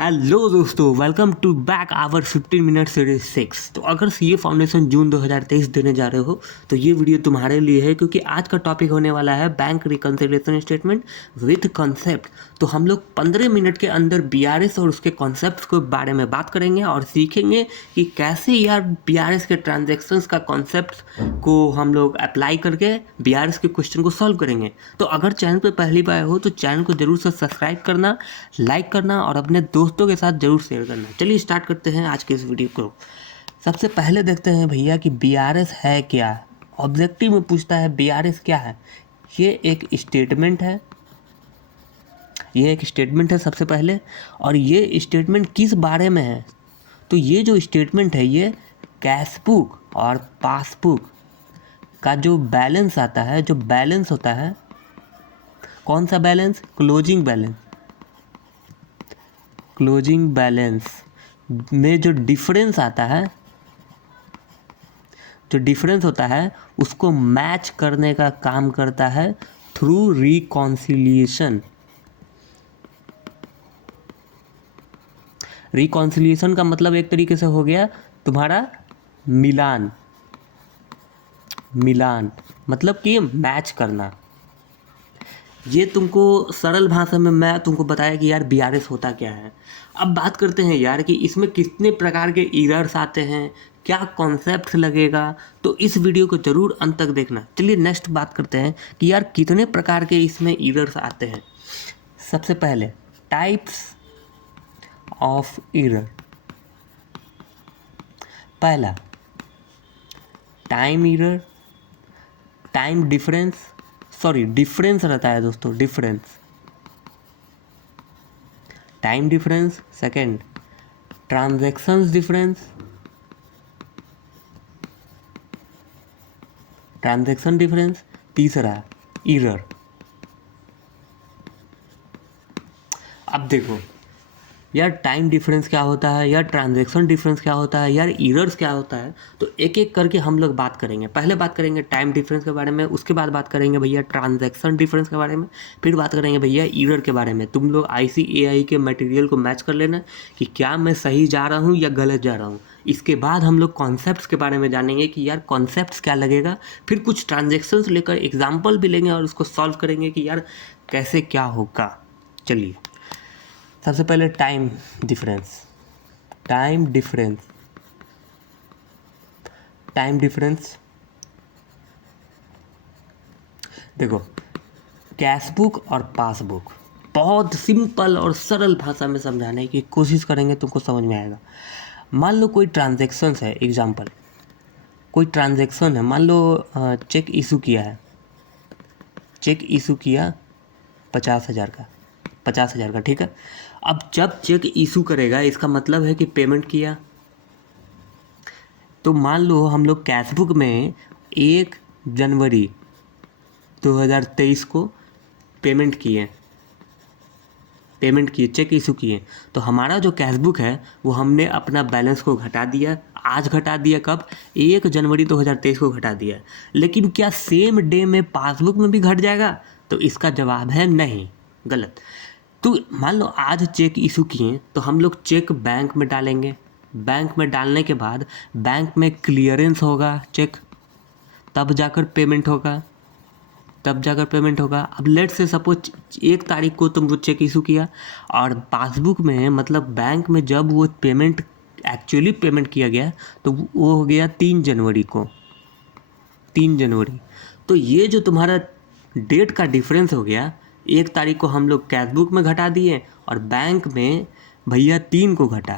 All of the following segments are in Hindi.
हेलो दोस्तों, welcome to back our 15 minute series 6। तो अगर सीए फाउंडेशन जून 2023 देने जा रहे हो तो ये वीडियो तुम्हारे लिए है, क्योंकि आज का टॉपिक होने वाला है bank reconciliation statement with concept. तो हम लोग 15 मिनट के अंदर बीआरएस और उसके कॉन्सेप्ट के बारे में बात करेंगे और सीखेंगे कि कैसे यार बीआरएस के ट्रांजेक्शन्स का कॉन्सेप्ट को हम लोग अप्लाई करके बीआरएस के क्वेश्चन को सॉल्व करेंगे। तो अगर चैनल पर पहली बार हो तो चैनल को जरूर से सब्सक्राइब करना, लाइक करना और अपने दोस्तों के साथ जरूर शेयर करना। चलिए स्टार्ट करते हैं आज के इस वीडियो को। सबसे पहले देखते हैं भैया कि बीआरएस है क्या। ऑब्जेक्टिव में पूछता है बीआरएस क्या है। ये एक स्टेटमेंट है, सबसे पहले। और ये स्टेटमेंट किस बारे में है? तो ये जो स्टेटमेंट है ये कैश बुक और पासबुक का जो बैलेंस आता है, जो बैलेंस होता है, कौन सा बैलेंस? क्लोजिंग बैलेंस में जो डिफरेंस आता है, जो डिफरेंस होता है उसको मैच करने का काम करता है थ्रू रिकॉन्सिलिएशन। रिकॉन्सिलिएशन का मतलब एक तरीके से हो गया तुम्हारा मिलान मतलब कि मैच करना। ये तुमको सरल भाषा में मैं तुमको बताया कि यार बीआरएस होता क्या है। अब बात करते हैं यार कि इसमें कितने प्रकार के एरर्स आते हैं, क्या कॉन्सेप्ट लगेगा। तो इस वीडियो को जरूर अंत तक देखना। चलिए नेक्स्ट बात करते हैं कि यार कितने प्रकार के इसमें एरर्स आते हैं। सबसे पहले टाइप्स ऑफ एरर। पहला टाइम एरर, टाइम डिफरेंस रहता है दोस्तों, time difference. Second transactions difference, तीसरा एरर। अब देखो यार टाइम डिफरेंस क्या होता है, यार ट्रांजैक्शन डिफरेंस क्या होता है, यार एरर्स क्या होता है। तो एक एक करके हम लोग बात करेंगे। पहले बात करेंगे टाइम डिफरेंस के बारे में, उसके बाद बात करेंगे भैया ट्रांजैक्शन डिफरेंस के बारे में, फिर बात करेंगे भैया एरर के बारे में। तुम लोग ICAI के मटेरियल को मैच कर लेना कि क्या मैं सही जा रहा हूँ या गलत जा रहा हूँ। इसके बाद हम लोग कॉन्सेप्ट्स के बारे में जानेंगे कि यार कॉन्सेप्ट्स क्या लगेगा, फिर कुछ ट्रांजेक्शन्स लेकर एग्जाम्पल भी लेंगे और उसको सॉल्व करेंगे कि यार कैसे क्या होगा। चलिए सबसे पहले टाइम डिफरेंस देखो, कैश बुक और पासबुक बहुत सिंपल और सरल भाषा में समझाने की कोशिश करेंगे, तुमको समझ में आएगा। मान लो कोई ट्रांजैक्शन है, एग्जांपल कोई ट्रांजैक्शन है, मान लो चेक इशू किया 50,000 का, ठीक है। अब जब चेक इशू करेगा इसका मतलब है कि पेमेंट किया। तो मान लो हम लोग कैश बुक में 1 जनवरी 2023 को पेमेंट किए, चेक इशू किए। तो हमारा जो कैश बुक है वो हमने अपना बैलेंस को घटा दिया। आज घटा दिया कब? 1 जनवरी 2023 को घटा दिया। लेकिन क्या सेम डे में पासबुक में भी घट जाएगा? तो इसका जवाब है नहीं, गलत। तो मान लो आज चेक इशू किए तो हम लोग चेक बैंक में डालेंगे। बैंक में डालने के बाद बैंक में क्लियरेंस होगा चेक, तब जाकर पेमेंट होगा। अब लेट से सपोज 1 तारीख को तुम वो चेक इशू किया और पासबुक में मतलब बैंक में जब वो पेमेंट एक्चुअली पेमेंट किया गया तो वो हो गया 3 जनवरी को। तो ये जो तुम्हारा डेट का डिफरेंस हो गया, 1 तारीख को हम लोग कैश बुक में घटा दिए और बैंक में भैया 3 को घटा।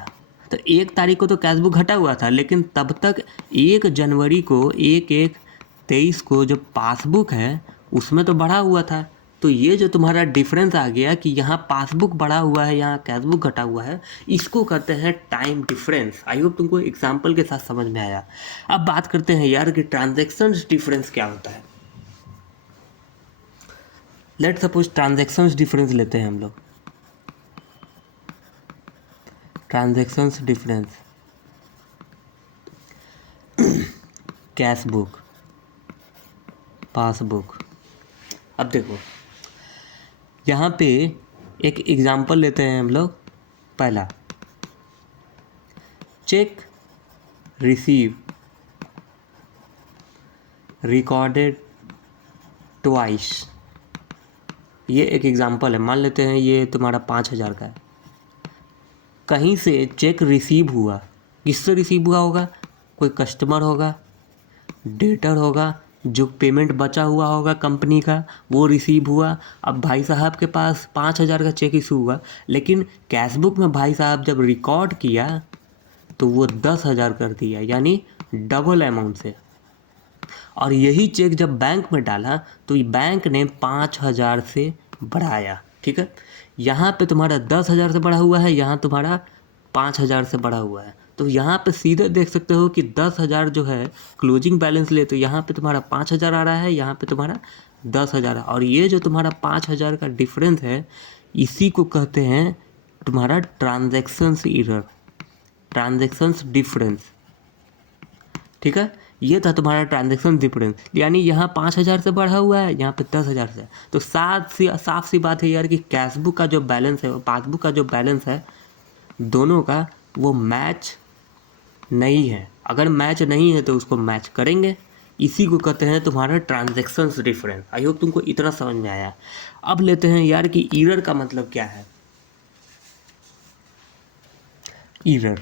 तो 1 तारीख को तो कैश बुक घटा हुआ था, लेकिन तब तक 1 जनवरी को 1/1/23 को जो पासबुक है उसमें तो बढ़ा हुआ था। तो ये जो तुम्हारा डिफरेंस आ गया कि यहाँ पासबुक बढ़ा हुआ है, यहाँ कैश बुक घटा हुआ है, इसको कहते हैं टाइम डिफरेंस। आई होप तुमको एग्जाम्पल के साथ समझ में आया। अब बात करते हैं यार कि ट्रांजैक्शन डिफरेंस क्या होता है। लेट सपोज ट्रांजैक्शंस डिफरेंस लेते हैं हम लोग। Transactions difference, cash book, passbook. अब देखो यहाँ पे एक एग्जांपल लेते हैं हम लोग। पहला, चेक रिसीव रिकॉर्डेड ट्वाइस। ये एक एग्जांपल है, मान लेते हैं ये तुम्हारा 5,000 का है, कहीं से चेक रिसीव हुआ, किससे रिसीव हुआ होगा, कोई कस्टमर होगा, डेटर होगा, जो पेमेंट बचा हुआ होगा कंपनी का वो रिसीव हुआ। अब भाई साहब के पास 5,000 का चेक इशू हुआ, लेकिन कैशबुक में भाई साहब जब रिकॉर्ड किया तो वो 10,000 कर दिया, यानी डबल अमाउंट से। और यही चेक जब बैंक में डाला तो बैंक ने 5,000 से बढ़ाया, ठीक है। यहाँ पे तुम्हारा 10,000 से बढ़ा हुआ है, यहाँ तुम्हारा 5,000 से बढ़ा हुआ है। तो यहाँ पे सीधे देख सकते हो कि 10,000 जो है क्लोजिंग बैलेंस ले, तो यहाँ पे तुम्हारा 5,000 आ रहा है, यहाँ पे तुम्हारा 10,000। और ये जो तुम्हारा 5,000 का डिफरेंस है, इसी को कहते हैं तुम्हारा ट्रांजैक्शंस एरर, ट्रांजैक्शंस डिफरेंस, ठीक है। ये था तुम्हारा ट्रांजैक्शन डिफरेंस, यानी यहाँ 5,000 से बढ़ा हुआ है, यहाँ पे 10,000 से। तो साफ सी बात है यार कि कैशबुक का जो बैलेंस है और पासबुक का जो बैलेंस है, दोनों का वो मैच नहीं है। अगर मैच नहीं है तो उसको मैच करेंगे, इसी को कहते हैं तुम्हारा ट्रांजैक्शंस डिफरेंस। आई होप तुमको इतना समझ में आया। अब लेते हैं यार कि एरर का मतलब क्या है। एरर,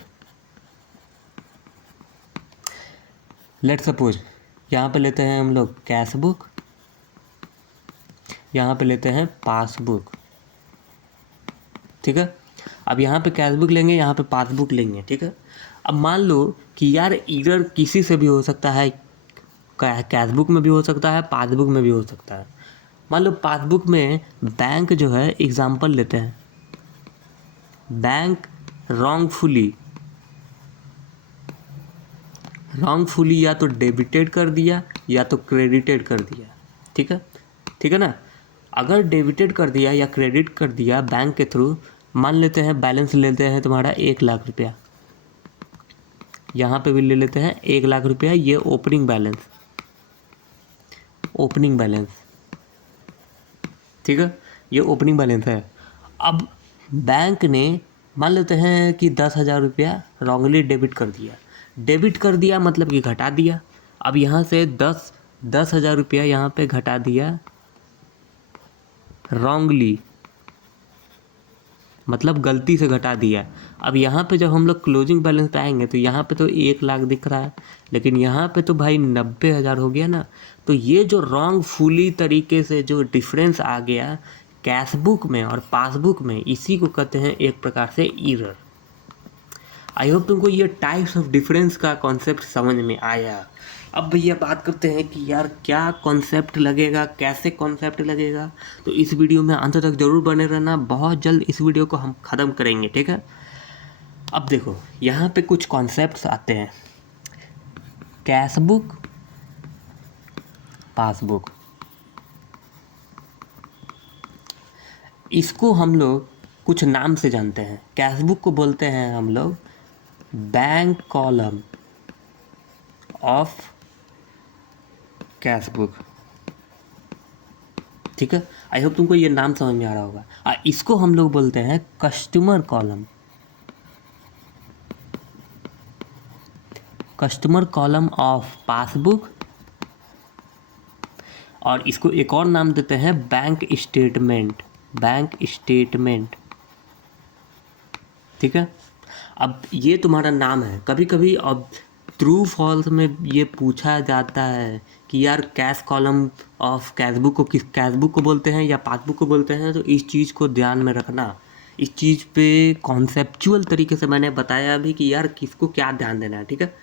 लेट सपोज यहाँ पे लेते हैं हम लोग कैशबुक, यहाँ पे लेते हैं पासबुक, ठीक है। अब यहाँ पे कैशबुक लेंगे, यहाँ पे पासबुक लेंगे, ठीक है। अब मान लो कि यार एरर किसी से भी हो सकता है, कैशबुक में भी हो सकता है, पासबुक में भी हो सकता है। मान लो पासबुक में बैंक जो है, एग्जांपल लेते हैं, बैंक रॉन्गफुली या तो डेबिटेड कर दिया या तो क्रेडिटेड कर दिया, ठीक है ना। अगर डेबिटेड कर दिया या क्रेडिट कर दिया बैंक के थ्रू, मान लेते हैं बैलेंस लेते हैं तुम्हारा 1,00,000 रुपया, यहाँ पे भी ले लेते हैं 1,00,000 रुपया, ये ओपनिंग बैलेंस, ठीक है, ये ओपनिंग बैलेंस है। अब बैंक ने मान लेते हैं कि 10,000 रुपया रॉन्गली डेबिट कर दिया मतलब कि घटा दिया। अब यहाँ से 10,000 रुपया यहाँ पे घटा दिया रॉन्गली, मतलब गलती से घटा दिया। अब यहाँ पे जब हम लोग क्लोजिंग बैलेंस पे आएंगे तो यहाँ पे तो 1,00,000 दिख रहा है, लेकिन यहाँ पे तो भाई 90,000 हो गया ना। तो ये जो रॉन्गफुली तरीके से जो डिफरेंस आ गया कैशबुक में और पासबुक में, इसी को कहते हैं एक प्रकार से एरर। आई होप तुमको ये टाइप्स ऑफ डिफरेंस का कॉन्सेप्ट समझ में आया। अब भैया बात करते हैं कि यार क्या कॉन्सेप्ट लगेगा, कैसे कॉन्सेप्ट लगेगा। तो इस वीडियो में अंत तक ज़रूर बने रहना, बहुत जल्द इस वीडियो को हम ख़त्म करेंगे, ठीक है। अब देखो यहाँ पे कुछ कॉन्सेप्ट्स आते हैं, कैशबुक, पासबुक। इसको हम लोग कुछ नाम से जानते हैं। कैशबुक को बोलते हैं हम लोग बैंक कॉलम ऑफ कैशबुक, ठीक है। आई होप तुमको ये नाम समझ में आ रहा होगा। इसको हम लोग बोलते हैं कस्टमर कॉलम ऑफ पासबुक, और इसको एक और नाम देते हैं बैंक स्टेटमेंट, ठीक है। अब ये तुम्हारा नाम है। कभी कभी अब ट्रू फॉल्स में ये पूछा जाता है कि यार कैश कॉलम ऑफ कैशबुक को बोलते हैं या पासबुक को बोलते हैं। तो इस चीज़ को ध्यान में रखना। इस चीज़ पे कॉन्सेप्चुअल तरीके से मैंने बताया अभी कि यार किसको क्या ध्यान देना है, ठीक है।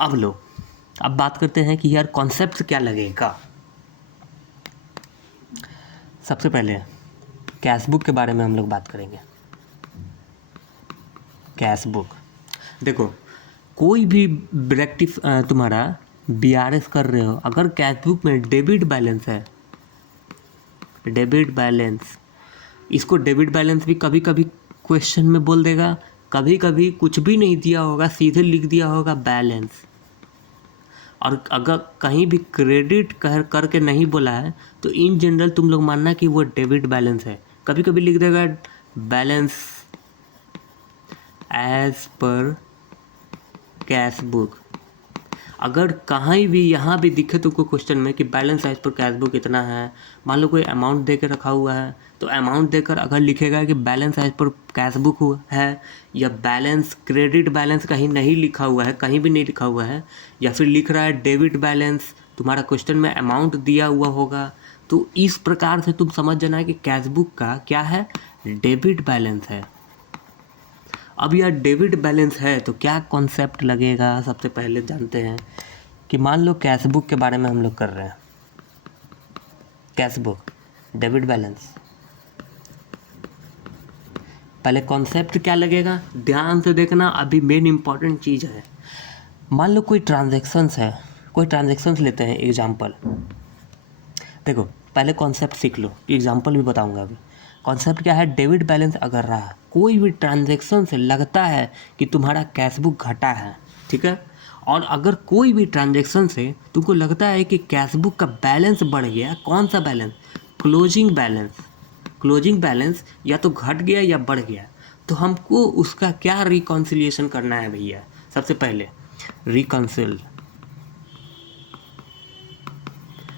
अब बात करते हैं कि यार कॉन्सेप्ट क्या लगेगा। सबसे पहले कैशबुक के बारे में हम लोग बात करेंगे। कैशबुक देखो, कोई भी तुम्हारा BRS कर रहे हो, अगर कैशबुक में डेबिट बैलेंस, इसको डेबिट बैलेंस भी कभी कभी क्वेश्चन में बोल देगा, कभी कभी कुछ भी नहीं दिया होगा, सीधे लिख दिया होगा बैलेंस। और अगर कहीं भी क्रेडिट करके नहीं बोला है तो इन जनरल तुम लोग मानना कि वो डेबिट बैलेंस है। कभी कभी लिख देगा balance as per cash book. अगर कहीं भी यहाँ भी दिखे तुमको क्वेश्चन में कि balance as per cash book इतना है, मान लो कोई अमाउंट दे के रखा हुआ है, तो अमाउंट देकर अगर लिखेगा कि balance as per cash book है, या बैलेंस क्रेडिट बैलेंस कहीं नहीं लिखा हुआ है, कहीं भी नहीं लिखा हुआ है, या फिर लिख रहा है डेबिट बैलेंस, तुम्हारा क्वेश्चन में अमाउंट दिया हुआ होगा, तो इस प्रकार से तुम समझ जाना कि कैश बुक का क्या है, डेबिट बैलेंस है। अब यह डेबिट बैलेंस है तो क्या कॉन्सेप्ट लगेगा, सबसे पहले जानते हैं कि मान लो कैश बुक के बारे में हम लोग कर रहे हैं, कैश बुक डेबिट बैलेंस। पहले कॉन्सेप्ट क्या लगेगा, ध्यान से देखना, अभी मेन इंपॉर्टेंट चीज़ है। मान लो कोई ट्रांजैक्शंस है, कोई ट्रांजैक्शंस लेते हैं एग्जांपल। देखो पहले कॉन्सेप्ट सीख लो, एग्जांपल भी बताऊंगा अभी। कॉन्सेप्ट क्या है, डेबिट बैलेंस अगर रहा, कोई भी ट्रांजैक्शन से लगता है कि तुम्हारा कैश बुक घटा है, ठीक है, और अगर कोई भी ट्रांजैक्शन से तुमको लगता है कि कैश बुक का बैलेंस बढ़ गया, कौन सा balance, closing balance, closing balance या तो घट गया या बढ़ गया, तो हमको उसका क्या रिकॉन्सिलिएशन करना है भैया। सबसे पहले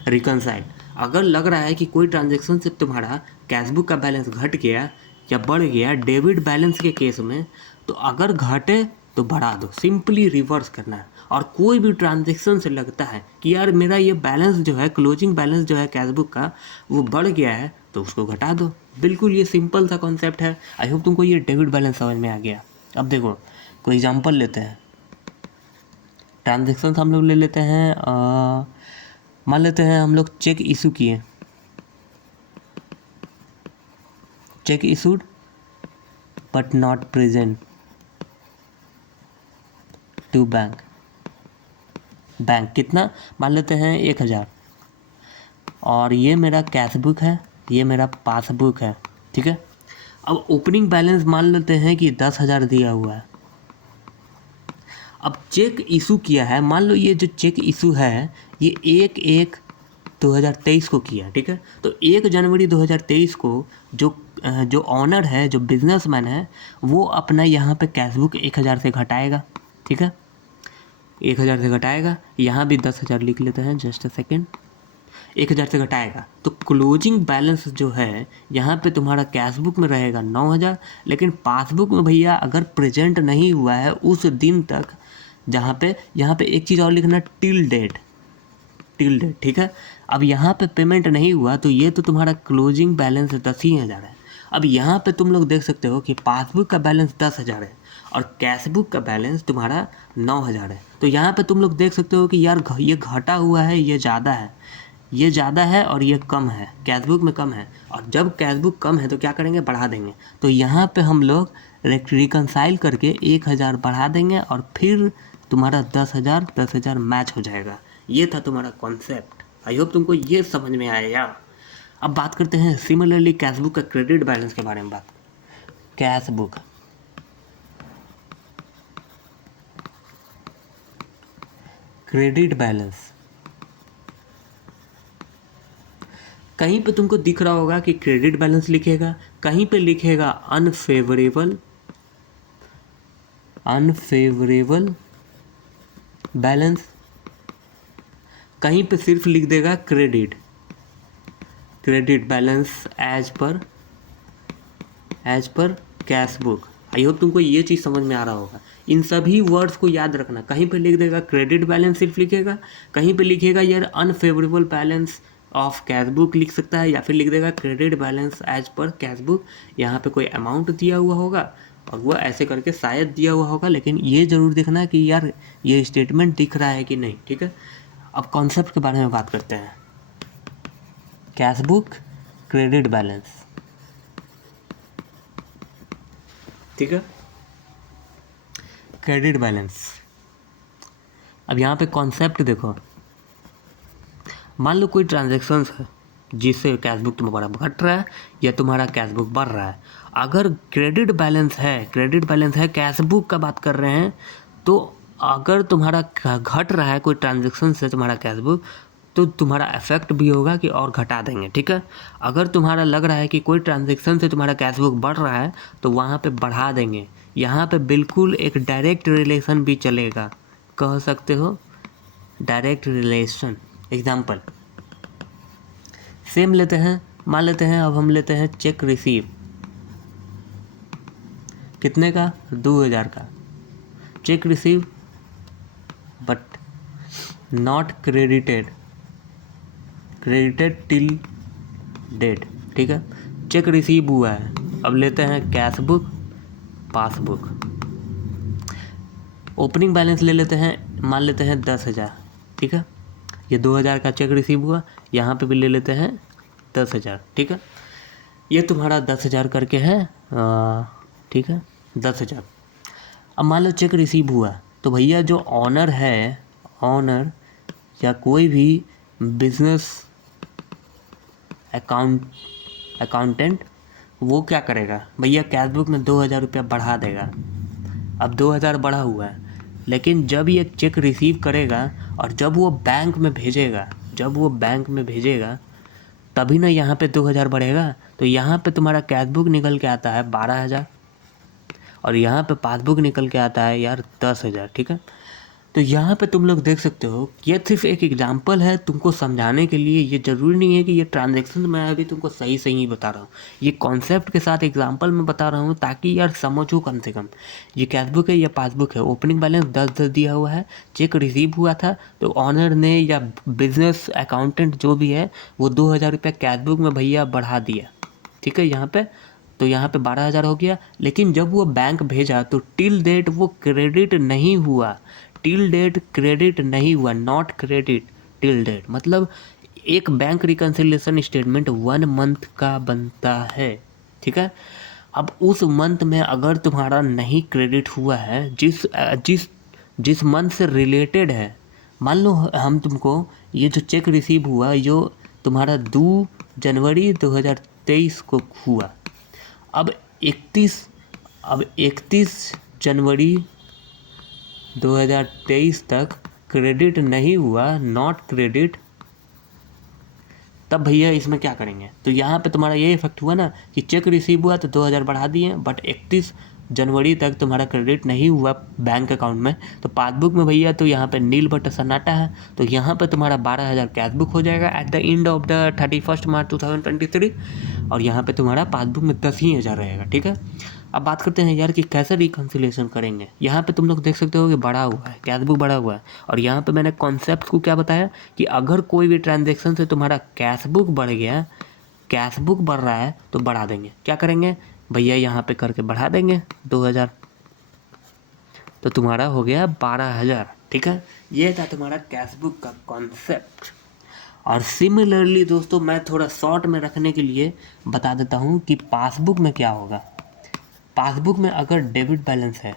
रिकनसाइल। अगर लग रहा है कि कोई ट्रांजैक्शन से तुम्हारा कैश बुक का बैलेंस घट गया या बढ़ गया डेबिट बैलेंस के केस में, तो अगर घटे तो बढ़ा दो, सिंपली रिवर्स करना है। और कोई भी ट्रांजैक्शन से लगता है कि यार मेरा ये बैलेंस जो है, क्लोजिंग बैलेंस जो है कैश बुक का, वो बढ़ गया है, तो उसको घटा दो। बिल्कुल ये सिंपल सा कॉन्सेप्ट है। आई होप तुमको ये डेबिट बैलेंस समझ में आ गया। अब देखो कोई एग्जांपल लेते हैं, ट्रांजैक्शन हम लोग ले लेते हैं, मान लेते हैं हम लोग चेक इशू किए, cheque issued but not present to bank, कितना, मान लेते हैं 1000, और ये मेरा कैश बुक है, ये मेरा पासबुक है, ठीक है। अब ओपनिंग बैलेंस मान लेते हैं कि 10,000 दिया हुआ है। अब चेक इशू किया है, मान लो ये जो चेक इशू है ये 1/1/2023 को किया, ठीक है। तो 1 जनवरी 2023 को जो ऑनर है, जो बिजनेसमैन है, वो अपना यहाँ पे कैश बुक 1000 से घटाएगा, ठीक है, 1000 से घटाएगा। यहाँ भी 10,000 लिख लेते हैं, जस्ट अ सेकेंड, 1000 से घटाएगा। तो क्लोजिंग बैलेंस जो है यहाँ पे तुम्हारा कैश बुक में रहेगा 9,000, लेकिन पासबुक में भैया अगर प्रेजेंट नहीं हुआ है उस दिन तक, जहाँ पे यहाँ पे एक चीज़ और लिखना, टिल डेट, ठीक है। अब यहाँ पे पेमेंट नहीं हुआ तो ये तो तुम्हारा क्लोजिंग बैलेंस 10,000 है। अब यहाँ पे तुम लोग देख सकते हो कि पासबुक का बैलेंस 10,000 है और कैश बुक का बैलेंस तुम्हारा 9,000 है। तो यहाँ पे तुम लोग देख सकते हो कि यार ये घटा हुआ है, ये ज़्यादा है, ये ज़्यादा है और ये कम है, कैश बुक में कम है। और जब कैश बुक कम है तो क्या करेंगे, बढ़ा देंगे। तो यहाँ पे हम लोग रिकनसाइल करके 1000 बढ़ा देंगे और फिर तुम्हारा 10,000 मैच हो जाएगा। ये था तुम्हारा कॉन्सेप्ट। आई होप तुमको ये समझ में आया यार। अब बात करते हैं सिमिलरली कैश बुक का क्रेडिट बैलेंस के बारे में। बात कैश बुक, क्रेडिट बैलेंस, कहीं पे तुमको दिख रहा होगा कि क्रेडिट बैलेंस लिखेगा, कहीं पे लिखेगा अनफेवरेबल बैलेंस, कहीं पे सिर्फ लिख देगा credit balance as per cash book. I hope तुमको ये चीज़ समझ में आ रहा होगा। इन सभी वर्ड्स को याद रखना, कहीं पे लिख देगा क्रेडिट बैलेंस सिर्फ लिखेगा, कहीं पे लिखेगा यार unfavourable balance of cash book लिख सकता है, या फिर लिख देगा credit balance as per cash book. यहाँ पे कोई अमाउंट दिया हुआ होगा और वो ऐसे करके शायद दिया हुआ होगा, लेकिन ये ज़रूर देखना कि यार ये स्टेटमेंट दिख रहा है कि नहीं, ठीक है। अब कॉन्सेप्ट के बारे में बात करते हैं, कैश बुक, क्रेडिट बैलेंस, ठीक है, क्रेडिट बैलेंस। अब यहाँ पे कॉन्सेप्ट देखो, मान लो कोई ट्रांजैक्शंस है जिससे कैश बुक तुम्हारा घट रहा है या तुम्हारा कैश बुक बढ़ रहा है। अगर क्रेडिट बैलेंस है, कैश बुक का बात कर रहे हैं, तो अगर तुम्हारा घट रहा है कोई ट्रांजैक्शन से तुम्हारा कैश बुक, तो तुम्हारा इफेक्ट भी होगा कि और घटा देंगे, ठीक है। अगर तुम्हारा लग रहा है कि कोई ट्रांजैक्शन से तुम्हारा कैश बुक बढ़ रहा है तो वहाँ पे बढ़ा देंगे, यहाँ पे बिल्कुल एक डायरेक्ट रिलेशन भी चलेगा, कह सकते हो डायरेक्ट रिलेशन। एग्जाम्पल सेम लेते हैं, मान लेते हैं अब हम लेते हैं चेक रिसीव, कितने का, 2000 का cheque receive but not credited, credited till date, ठीक है, चेक रिसीव हुआ है। अब लेते हैं cash book, passbook, opening balance ले लेते हैं, मान लेते हैं 10,000, ठीक है, ये 2000 का चेक रिसीव हुआ, यहाँ पे भी ले लेते हैं 10,000, ठीक है, ये तुम्हारा 10,000 करके है, ठीक है 10,000। अब मान लो चेक रिसीव हुआ तो भैया जो ऑनर है, ऑनर या कोई भी बिजनेस अकाउंटेंट वो क्या करेगा भैया, कैश बुक में 2000 रुपया बढ़ा देगा। अब 2000 बढ़ा हुआ है, लेकिन जब ये चेक रिसीव करेगा और जब वो बैंक में भेजेगा तभी ना यहाँ पे 2000 बढ़ेगा। तो यहाँ पे तुम्हारा कैश बुक निकल के आता है 12,000 और यहाँ पे पासबुक निकल के आता है यार 10,000, ठीक है। तो यहाँ पे तुम लोग देख सकते हो, ये सिर्फ एक एग्जांपल है तुमको समझाने के लिए, ये ज़रूरी नहीं है कि ये ट्रांजैक्शन मैं अभी तुमको सही सही बता रहा हूँ, ये कॉन्सेप्ट के साथ एग्जांपल में बता रहा हूँ ताकि यार समझो कम से कम। ये कैश बुक है या पासबुक है, ओपनिंग बैलेंस 10,000 दिया हुआ है, चेक रिसीव हुआ था तो ऑनर ने या बिजनेस अकाउंटेंट जो भी है वो 2,000 रुपया कैश बुक में भैया बढ़ा दिया, ठीक है, यहाँ पे तो यहाँ पे 12,000 हो गया। लेकिन जब वो बैंक भेजा तो टिल डेट वो क्रेडिट नहीं हुआ, टिल डेट क्रेडिट नहीं हुआ, नॉट क्रेडिट टिल डेट, मतलब एक बैंक रिकन्सिलिएशन स्टेटमेंट 1 मंथ का बनता है, ठीक है। अब उस मंथ में अगर तुम्हारा नहीं क्रेडिट हुआ है, जिस मंथ से रिलेटेड है, मान लो हम तुमको ये जो चेक रिसीव हुआ जो तुम्हारा 2 जनवरी 2023 को हुआ, अब 31 जनवरी 2023 तक क्रेडिट नहीं हुआ, नॉट क्रेडिट, तब भैया इसमें क्या करेंगे, तो यहाँ पे तुम्हारा ये इफेक्ट हुआ ना कि चेक रिसीव हुआ तो 2000 बढ़ा दिए, बट 31 जनवरी तक तुम्हारा क्रेडिट नहीं हुआ बैंक अकाउंट में, तो पासबुक में भैया तो यहाँ पे नील बटा सन्नाटा है, तो यहाँ पे तुम्हारा 12,000 कैश बुक हो जाएगा at the end of the 31 मार्च 2023 और यहाँ पे तुम्हारा पासबुक में 10,000 रहेगा, ठीक है। अब बात करते हैं यार कि कैसे रिकन्सिलिएशन करेंगे। यहाँ पे तुम लोग देख सकते हो कि बढ़ा हुआ है, कैश बुक बढ़ा हुआ है, और यहाँ पे मैंने कॉन्सेप्ट को क्या बताया कि अगर कोई भी ट्रांजेक्शन से तुम्हारा कैश बुक बढ़ गया, कैश बुक बढ़ रहा है तो बढ़ा देंगे, क्या करेंगे भैया यहाँ पे करके बढ़ा देंगे 2000, तो तुम्हारा हो गया 12,000, ठीक है। ये था तुम्हारा कैश बुक का कॉन्सेप्ट। और सिमिलरली दोस्तों मैं थोड़ा शॉर्ट में रखने के लिए बता देता हूँ कि पासबुक में क्या होगा। पासबुक में अगर डेबिट बैलेंस है,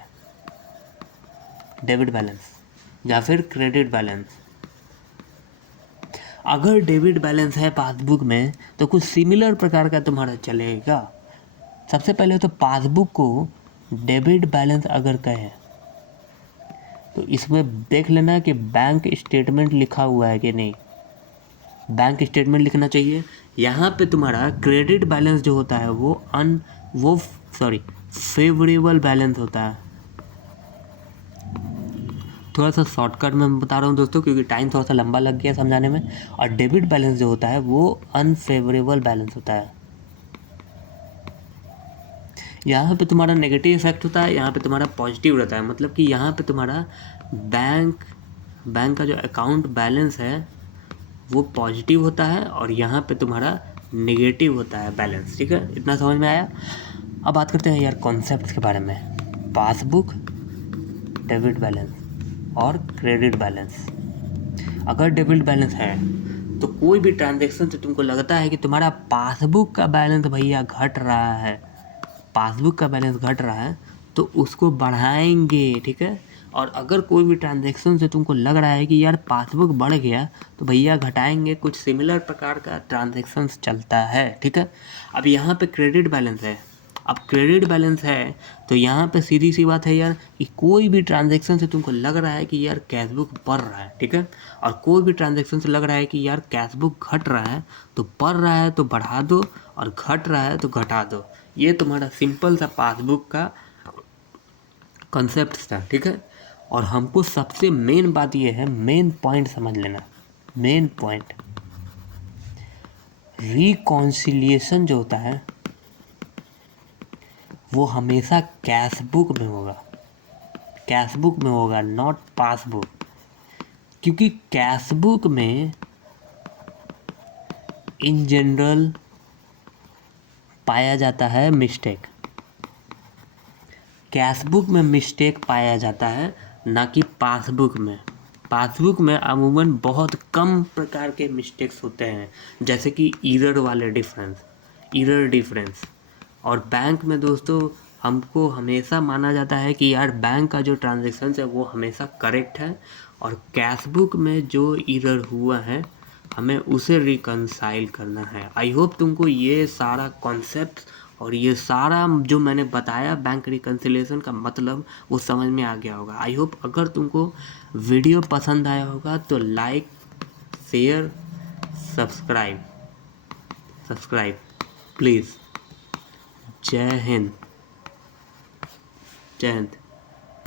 डेबिट बैलेंस या फिर क्रेडिट बैलेंस, अगर डेबिट बैलेंस है पासबुक में तो कुछ सिमिलर प्रकार का तुम्हारा चलेगा। सबसे पहले तो पासबुक को डेबिट बैलेंस अगर कहे तो इसमें देख लेना कि बैंक स्टेटमेंट लिखा हुआ है कि नहीं, बैंक स्टेटमेंट लिखना चाहिए। यहाँ पे तुम्हारा क्रेडिट बैलेंस जो होता है वो फेवरेबल बैलेंस होता है। थोड़ा सा शॉर्टकट में बता रहा हूँ दोस्तों क्योंकि टाइम थोड़ा सा लंबा लग गया समझाने में। और डेबिट बैलेंस जो होता है वो अनफेवरेबल बैलेंस होता है। यहाँ पे तुम्हारा नेगेटिव इफेक्ट होता है, यहाँ पे तुम्हारा पॉजिटिव रहता है। मतलब कि यहाँ पे तुम्हारा बैंक का जो अकाउंट बैलेंस है वो पॉजिटिव होता है और यहाँ पे तुम्हारा नेगेटिव होता है बैलेंस, ठीक है। इतना समझ में आया। अब बात करते हैं यार कॉन्सेप्ट के बारे में। पासबुक, डेबिट बैलेंस और क्रेडिट बैलेंस। अगर डेबिट बैलेंस है तो कोई भी ट्रांजैक्शन से तुमको लगता है कि तुम्हारा पासबुक का बैलेंस भैया घट रहा है, पासबुक का बैलेंस घट रहा है तो उसको बढ़ाएंगे, ठीक है। और अगर कोई भी ट्रांजैक्शन से तुमको लग रहा है कि यार पासबुक बढ़ गया तो भैया घटाएंगे। कुछ सिमिलर प्रकार का ट्रांजैक्शन चलता है, ठीक है। अब यहाँ पे क्रेडिट बैलेंस है। अब क्रेडिट बैलेंस है तो यहाँ पे सीधी सी बात है यार कि कोई भी ट्रांजैक्शन से तुमको लग रहा है कि यार कैश बुक बढ़ रहा है, ठीक है। और कोई भी ट्रांजैक्शन से लग रहा है कि यार कैश बुक घट रहा है तो बढ़ रहा है तो बढ़ा दो और घट रहा है तो घटा दो। ये तुम्हारा सिंपल सा पासबुक का कॉन्सेप्ट्स था, ठीक है। और हमको सबसे मेन बात ये है, मेन पॉइंट समझ लेना, मेन पॉइंट, रिकॉन्सिलिएशन जो होता है वो हमेशा कैश बुक में होगा, कैश बुक में होगा, नॉट पासबुक। क्योंकि कैश बुक में इन जनरल पाया जाता है मिस्टेक, कैश बुक में मिस्टेक पाया जाता है, ना कि पासबुक में। पासबुक में अमूमन बहुत कम प्रकार के मिस्टेक्स होते हैं, जैसे कि एरर वाले डिफरेंस, एरर डिफरेंस। और बैंक में दोस्तों हमको हमेशा माना जाता है कि यार बैंक का जो ट्रांजैक्शन है वो हमेशा करेक्ट है, और कैश बुक में जो एरर हुआ है हमें उसे रिकंसाइल करना है। आई होप तुमको ये सारा कॉन्सेप्ट और ये सारा जो मैंने बताया बैंक रिकंसिलिएशन का मतलब वो समझ में आ गया होगा। आई होप अगर तुमको वीडियो पसंद आया होगा तो लाइक, शेयर, सब्सक्राइब प्लीज़। जय हिंद, जय हिंद।